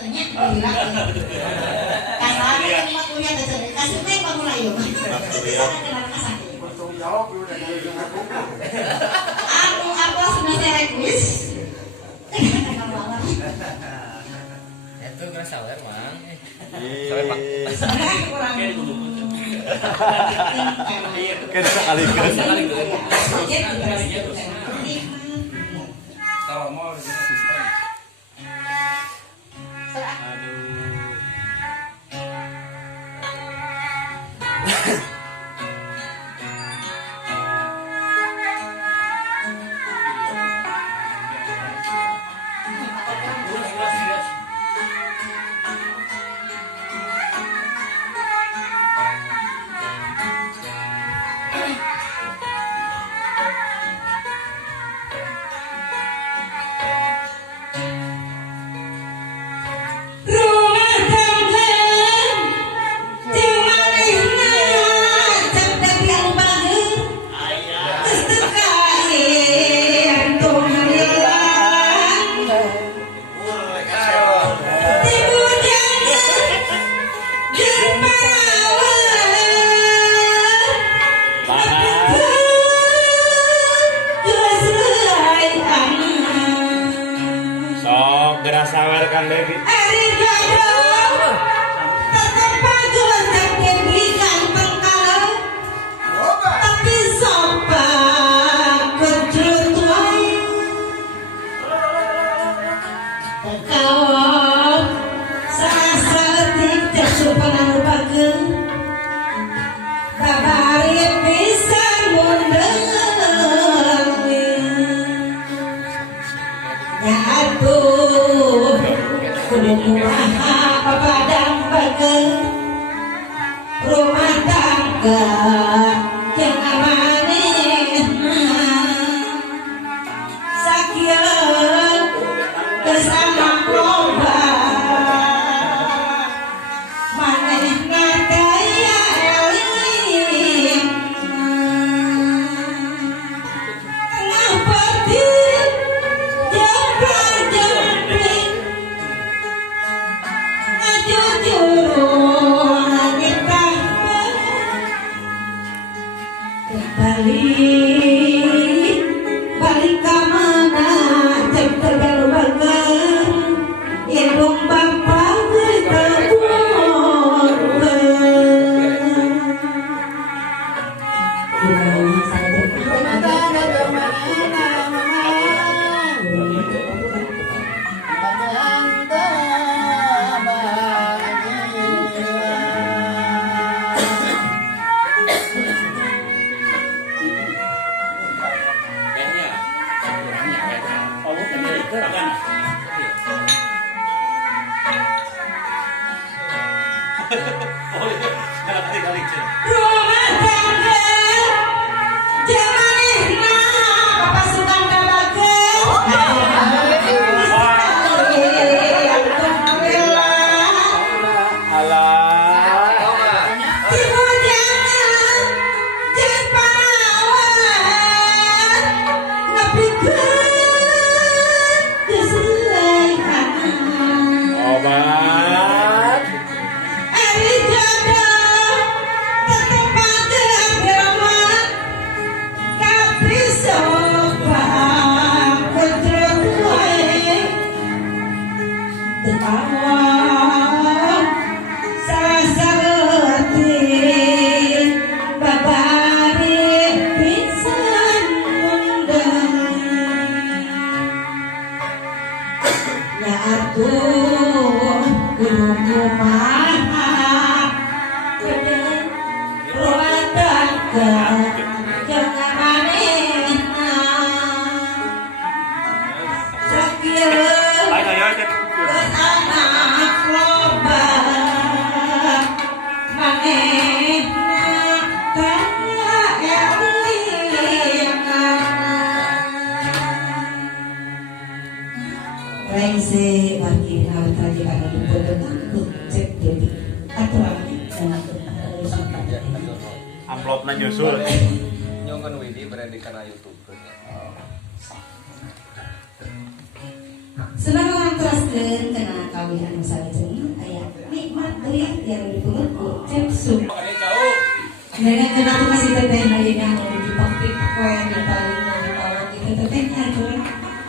cenanya gila. Kasar kan mah kuliah teh cenah. Kasih teh bangun ayo. Kenal kasar. Bertanggung jawab udah dari buku. Aku sudah saya kuis. Itu kan sawer, Mang. Sawer, Pak. Kurang. Kan sekali kan. Kalau mau simpan. Sawerkan Dewi. Rumah tangga yang amaneh sakit bersama loba maneh ngadaya eling tengah petir jemplang-jempling balik ke mana cek terbelu-belu indung bapak bertebur rumah tangga jamanehna bapak sukan Obat. Ari jodoh tetep agak tapi sopan kudroy tetawon sasawati babari pisan undang ya atuh kudu kumaha rumah tangga jangan manehna sakit anak loba manehna tanya elingan Rengse bagi rawat tadi pada dipodo cek jadi aturan Amplopna nyusul. Nyongkan Widi berada di kanal YouTube. Senang teraskeun kana kawihan anu salajengna aya nikmat deui yang dipungut ku cepsum. Ada jauh. Nenek kenapa masih teteh ayeuna anu dipaktik poe di paling bawah itu teteh aduh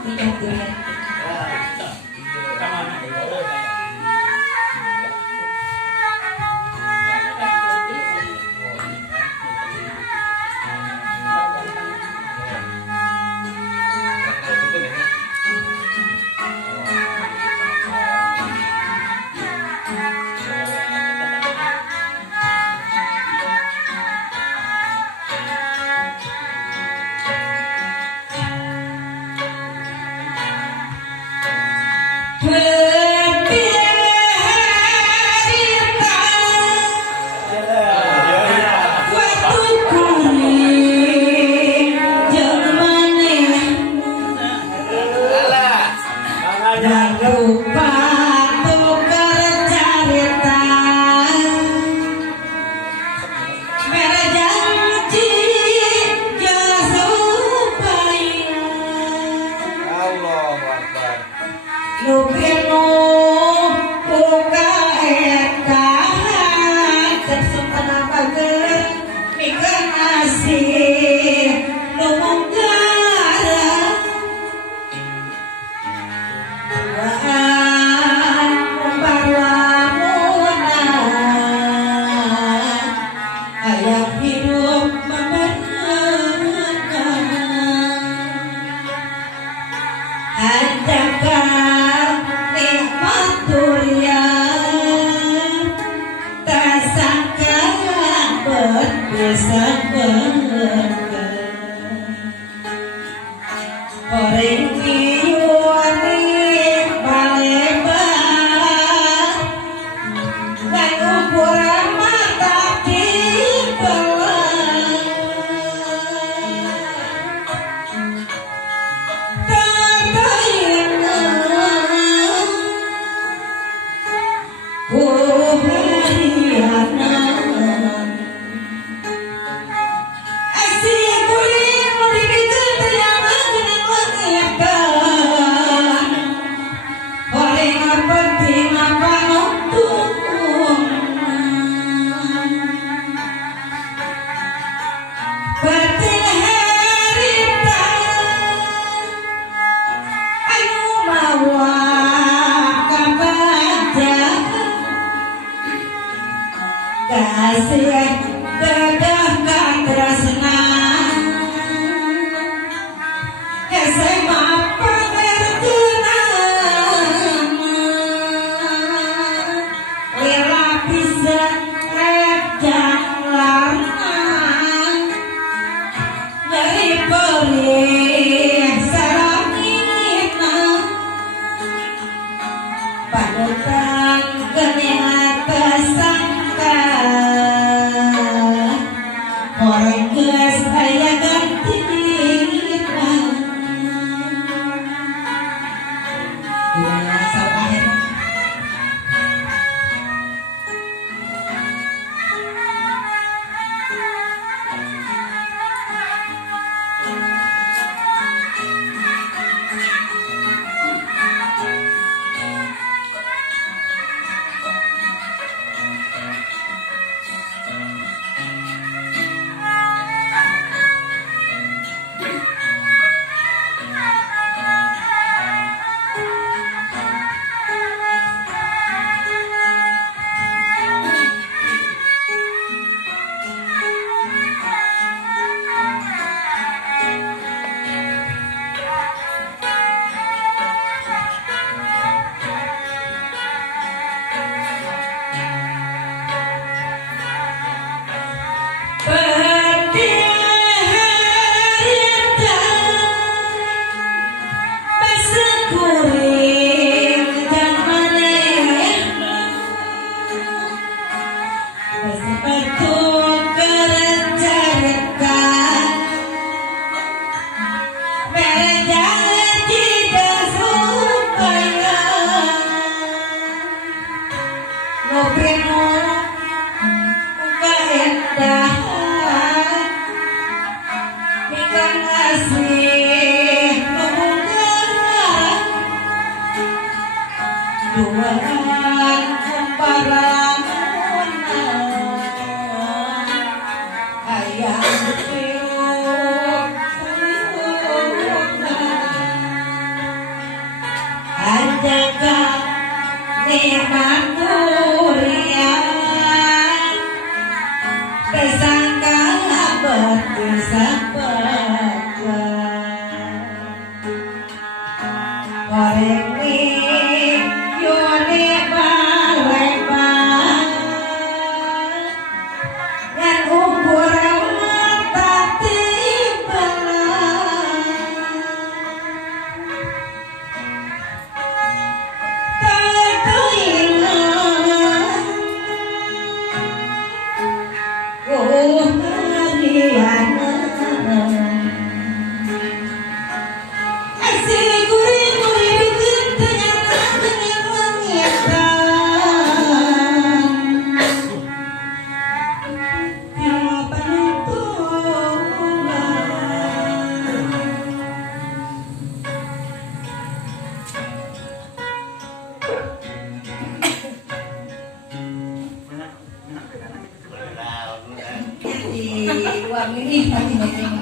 nikmat deui.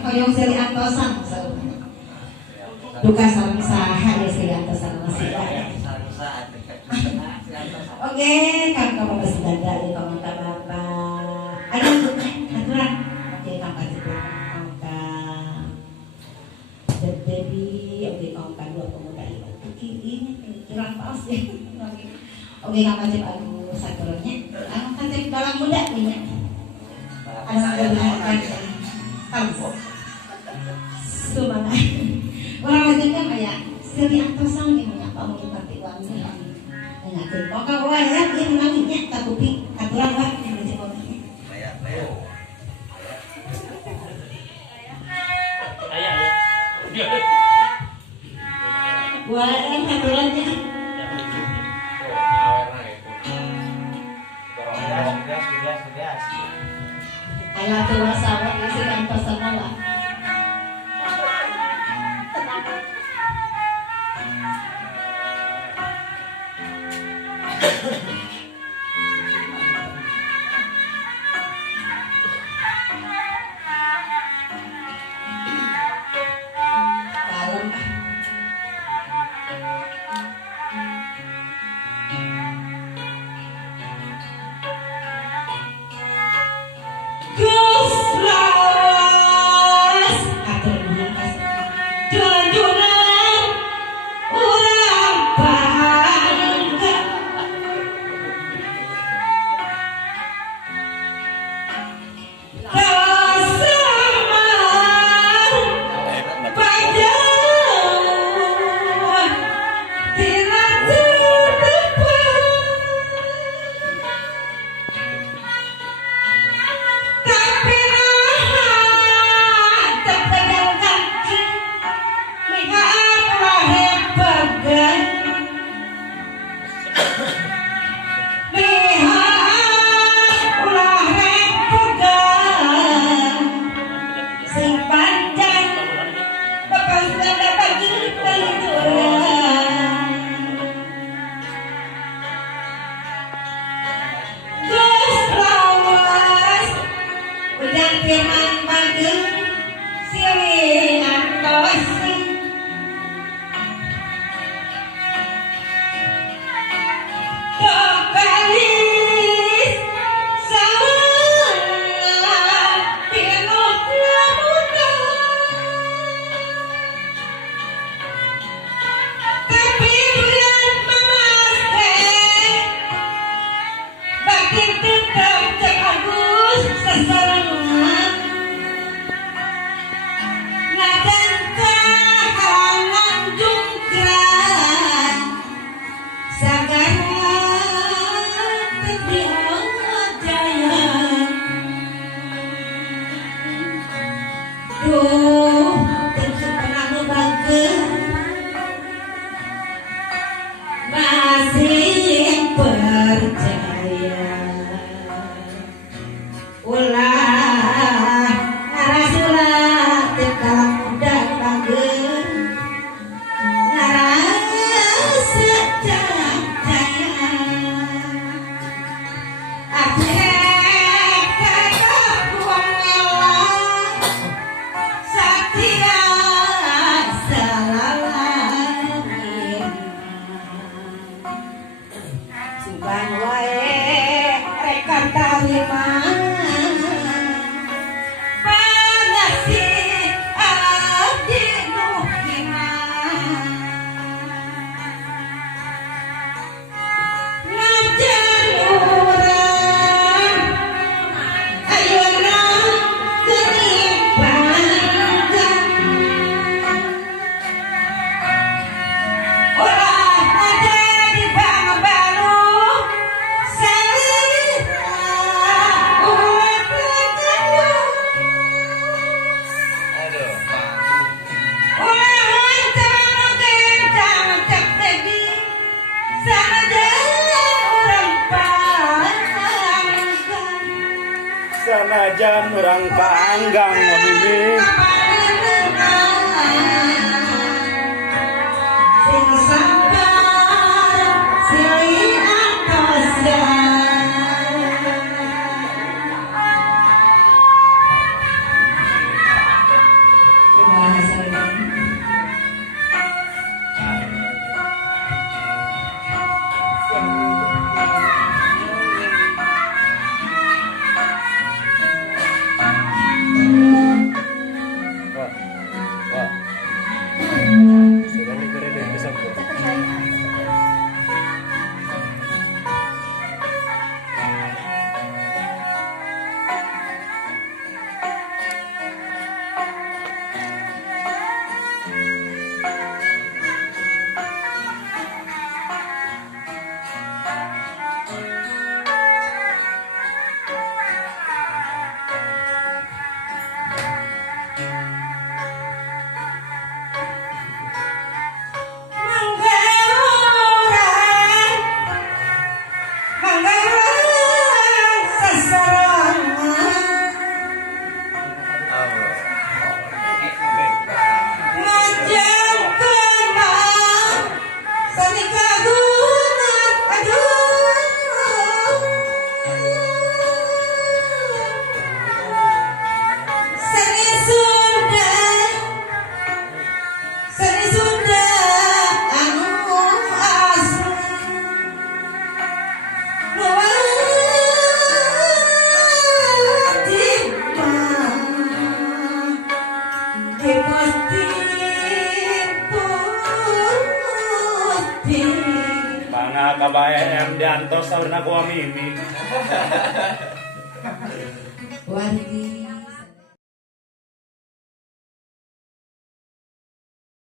Koyong seri antosan duka sarang saha ya seri antosan masih ada. Oke, kan kamu masih ada di komentar bapak. Ayo, aturan. Oke, kamu masih angka. Debbie, oke kamu kan dua pemuda ini kurang pas ya. Oke, kamu masih aku satunya. Kamu kan dalam muda ini. Ada yang kamu semangat orang macam kan kayak seri antosan yang menyapa mengikuti wangi mengatur pokok wayang yang menangnya tak kuping aturan wah yang menjemputnya wayang aturannya alat tua sawat isi antosan lah. Payan orang paanggang Mimi. Sing sabar silih atasnya. Terima kasih. Wah. Wah. Sudah nih keren dari kesampur. Mana kabayan diantos saurna ku Mimi. Warti